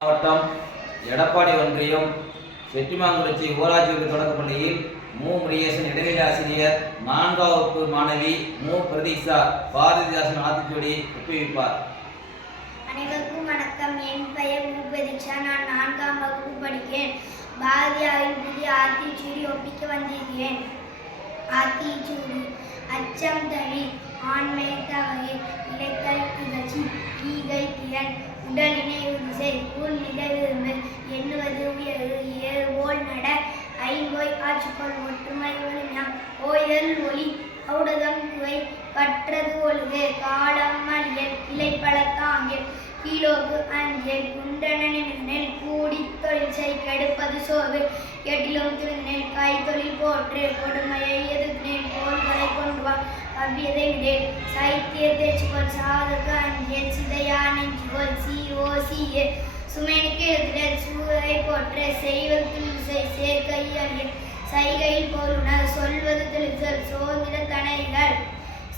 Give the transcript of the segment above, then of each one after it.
மாவட்டம் எடப்பாடி ஒன்றியம் செட்டிமாங்குறிச்சி ஊராட்சி தொடக்கப்பள்ளியில் மு. முருகேசன் இடைநிலை ஆசிரியர் 4ஆம் வகுப்பு மாணவி மு. பிரதீஷா பாரதிதாசன் ஆத்திச்சூடி ஒப்புவிப்பார். அனைவருக்கும் வணக்கம். என் பெயர் மு. பிரதீஷா. நான் 4ஆம் வகுப்பு படிக்கிறேன். பாரதியாரின் புதிய ஆத்திச்சூடி ஒப்பிக்க வந்திருக்கிறேன். ஆத்திச்சூடி: அச்சம் தழி, ஆண்மை தவறு, இளைத்தல் இகழ்ச்சி, ஈகை திறன், உடலினை உரிசை, உன் மிக விரும்பு, எண்ணுவது உயர்வு, ஏறுபோல் நட, ஐங்கோய் ஆட்சிக்கொள், ஒற்றுமை ஒளிஞம், ஓய்தல் ஒளி, ஔடதம் குவை, கற்றது ஒழுகு, காலம் மறியல், கிளைப்பல தாங்கில், கீழோக்கு அஞ்சல், குண்டனில் கூடி தொழில் செய், கெடுப்பது சோர்வு, எட்டிலும் துணிந்தேன், கை தொழில் போற்று, கொடுமையை எதிர்த்தேன், கோள்களை கொண்டு வா, கவ்வியதை விடேன், சைத்திய தேச்சுக்கொள், சாவதற்கு அஞ்சேன், சிதையா நெஞ்சுகொள், சீயே, சுமேனுக்கு எழுதிடல், சூரை போற்ற, செய்வது துணிசை, சேர்க்கை அழியல், சைகையில் போலுணர், சொல்வது தெளிச்சல், சோதிட தனைகள்,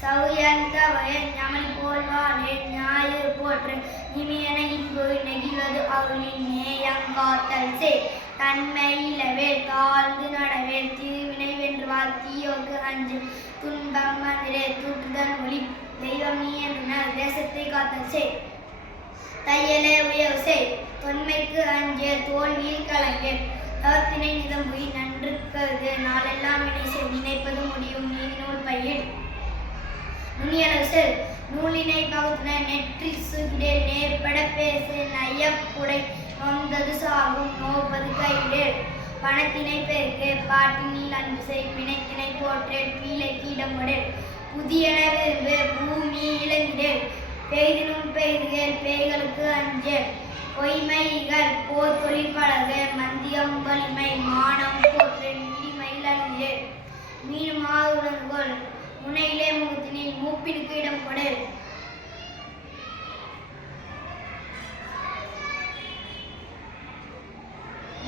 சௌயந்த வயன் ஞமனி போல்வானே, ஞாயிறு போற்று, இமையன இன்பு நெகிழ்வது அருளின் நேயம் காத்தல் செய், தன்மை இளவேல், தாழ்ந்து நடவேல், திருவினை வென்றுவார், தீயோக்கு அஞ்சு, துன்பம் மந்திரே, தூற்றுதல் ஒளி, தெய்வம் நீ என்றுனர், தேசத்தை காத்தல் செய், தையலே உயவு செய், தொன்மைக்கு அஞ்சே, தோல்வியில் கலங்கேன், தவத்தினை நிதம்புய், நன்று கருது, நாளெல்லாம் வினை செய், நினைப்பது முடியும், நீ நூல் பையில் நுண்ணியனசு, நூலினை பகுத்துன, நெற்றி சுகிடேல், நேர்பட பேசு, நையப்புடை, நொந்தது சாகும், நோப்பது கைவிடேல், பணத்தினை பெருக்கு, பாட்டினில் அன்பு செய், பிணைத்தினை போற்றேல், பீலை கீடமுடேல், புதியன விரும்பு, பூமி இழந்திடேல், பெய்தினும் பெய்துகேல், பேய்களுக்கு அஞ்சேல், பொய்மைகள், போர் தொழில் பழகு, மந்தியம் வலிமை, மானம் போற்று, நீடிமையில் அழிந்தேல், மீனுமாறு உணர்வுகொள், முனையிலே முகத்தினில், மூப்பினுக்கு இடம் கொடல்,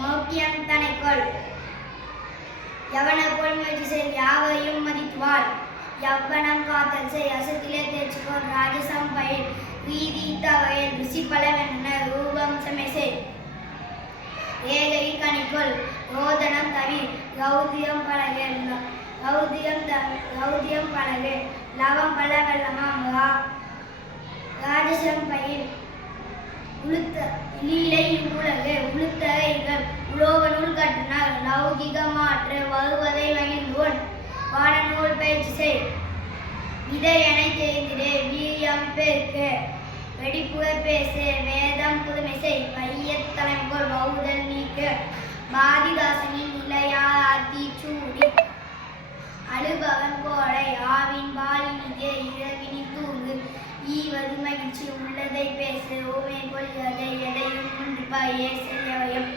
மோக்கியம் தனைக்கொள், யவன போல் முயற்சி செய், யாவையும் மதித்துவாள், யவ்வனம் காத்தல் செய், அசத்திலே தேர்ச்சிக்கொள், ராஜசம் பயில், ரீதி தவயல், ருசி பலவென்ன, ரூபம் செமை, ஏகையில் கணிக்கொள், ரோதனம் தவிர், கௌதியம் பழகல், கௌதியம் பழகு, லவம் பல வெள்ளமாம், ராஜசம் பயில், உளுத்த லீலை உலகு, உளுத்தகைகள், உலோக நூல் கட்டினார், லௌகிக மாற்று, வருவதை மகிழ்ந்தோன், வான நூல் பயிற்சி செய், இதை என தெரிந்திடே, வீரியம் பெருக்கு, வெடிப்புக பேசு, வேதம் புதுமை செய், பையத் தலைமுகோள், வௌதல் நீக்கு, பாரதிதாசனின் நிலையா ஆத்திச்சூடி, அழுபவன் கோடை, ஆவின் பாலினிதே, இரவினி தூங்கு, ஈவது மகிழ்ச்சி, உள்ளதை பேசு, ஓமை கொள்கதை, எதையும் ஒன்றுபாயே செய்யவையும்,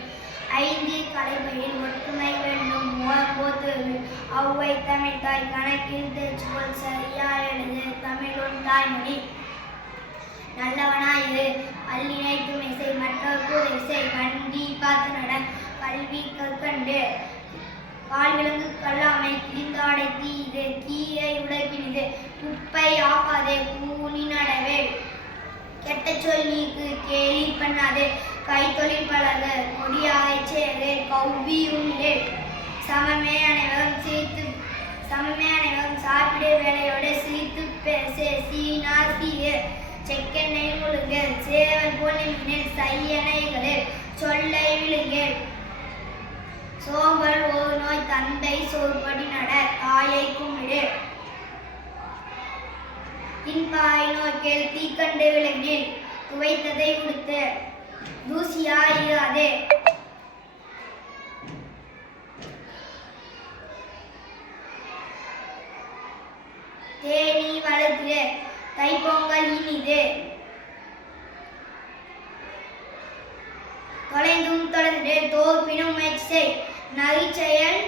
ஐந்து கலைபயில், ஒற்றுமை வேண்டும், முகம்போத்தது, அவ்வை தமிழ் தாய், கணக்கில் தேர்ச்சிக்கொள், சரியா எழுது, தமிழொன் தாய்மொழி, நல்லவனாயிரு, அல்லினை துணை செய், மற்றவர்க்கு உதவி செய், வண்டி பார்த்து நட, கல்வி கற்கண்டு, கால்விலங்கு கல்லாமை, கிழிந்தாடை தீது, தீயை உலகினிது, குப்பை ஆக்காதே, கூனி நடவே, கெட்ட சொல் நீக்கு, கேலி பண்ணாதே, கைத்தொழில் பழக, கொடியாகை சேரு, கௌவி உண்டே, சமமே அனைவரும் சாப்பிடு வேலையோடு சிரித்து பேசு, சீனா சீரு, செக்கெண்ணெய் முழுங்க, சேவல் போல் நிமினில், சையனைகளில், சொல்லை விழுங்கேல், சோம்பல் ஒரு நோய், தந்தை சோர்படி நட, தாயை கும்பிடு, தின்பாய் நோக்கில், தீக்கண்டு விலங்கில், துவைத்ததை உடுத்து, தூசியாயிராதே, தேனி வளர்த்திடு, தைப்பொங்கல் இனிது, தொலைந்தும் தொடர்ந்து, தோற்பினும் முயற்சி செய், நகைச்செயல்